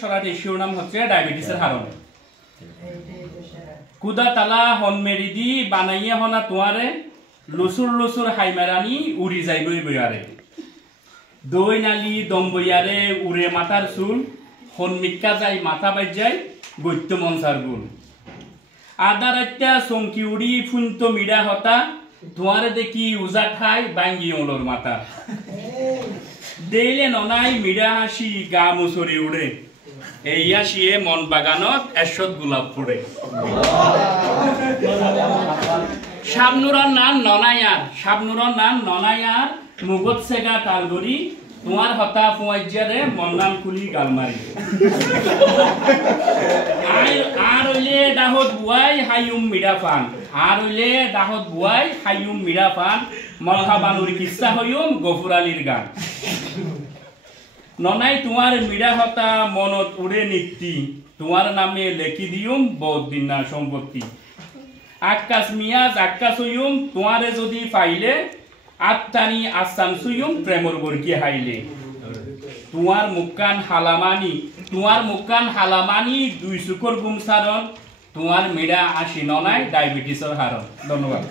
সরাটি শিরোনাম হচ্ছে ডায়াবেটিসের হারণে কুদা তালা হন মেরিদি বানাইয়ে হনা তোয়ারে লসুর লসুর হাইমারানি উড়ি যাইবই বইয়ারে দই নালি দম বইয়ারে উড়ে মাথার চুল হন মিক্কা যাই মাথা বাজ যায় গৈত্য মনসার গুল আদা রাত্যা চমকি উড়ি ফুন্ত মিডা হতা তোয়ারে দেখি উজা খাই বাঙ্গি ওলর মাথা দেইলে ননাই মিডা হাসি গা মুসরি উড়ে এই আসিয়ে মন বাগানত এশত গোলাপ ফুড়ে শাবনুরার নাম ননায়ার মুগত সেগা তালগরি তোমার হতা ফুয়াইজারে মন্নান কুলি গালমারি আর হইলে ডাহত বুয়াই হাইয়ুম মিডা ফান মলহা বানুর কিস্সা হইয়ুম গফুর আলীর গান ননাই তোমার মিডা হতা মনত উড়ে নিত্যি তোমার নামে লেখি দিউম বহুদিনা সম্পত্তি আকাশ মিয়াজ আকাশ হইয়ুম তোমারে যদি পাইলে আত্মানি আসান সুয়ুম প্রেমর বর্গি হাইলে তোমার মুক্কান হালামানি দুই চুকর গুমসারণ তোমার মিডা আসি ননাই ডায়াবেটিসের হারণ। ধন্যবাদ।